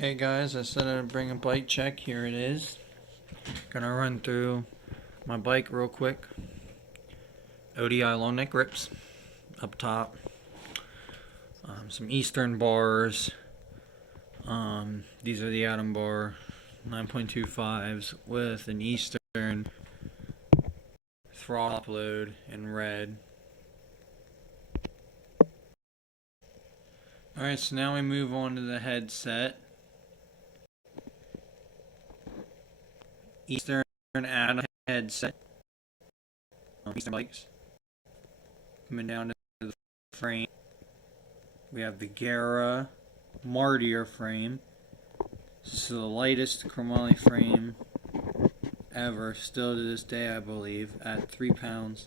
Hey guys, I said I'd bring a bike check. Here it is. Gonna run through my bike real quick. ODI long neck grips up top. Some Eastern bars. These are the Atom bar 9.25s with an Eastern throttle upload in red. Alright, so now we move on to the headset. Eastern Atom headset. Eastern bikes. Coming down to the frame, we have the Gara Martyr frame. This is the lightest chromoly frame ever, still to this day, I believe, at 3 pounds.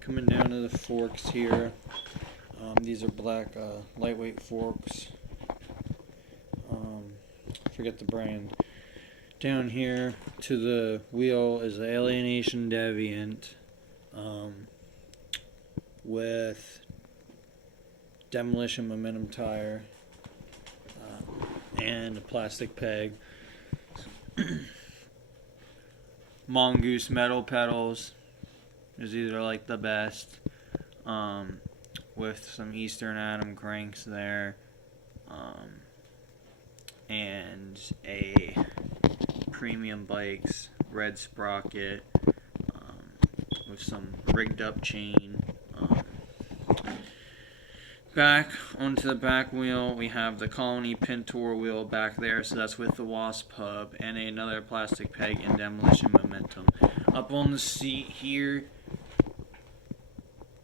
Coming down to the forks here. These are black lightweight forks. Forget the brand. Down here to the wheel is the Alienation Deviant with Demolition Momentum tire and a plastic peg. Mongoose metal pedals is either like the best, with some Eastern Atom cranks there, and a Premium Bikes red sprocket with some rigged up chain. Back onto the back wheel, we have the Colony Pintor wheel back there, so that's with the Wasp hub, and another plastic peg and Demolition Momentum. Up on the seat here,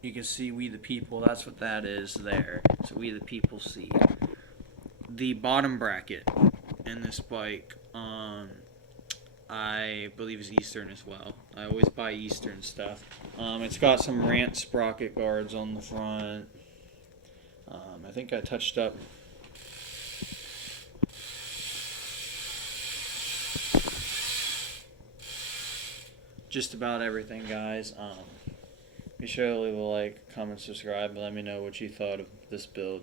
you can see We the People. That's what that is there. So We the People seat. The bottom bracket in this bike, I believe is Eastern as well. I always buy Eastern stuff. It's got some Rant sprocket guards on the front. I think I touched up just about everything, guys. Be sure to leave a like, comment, subscribe, and let me know what you thought of this build.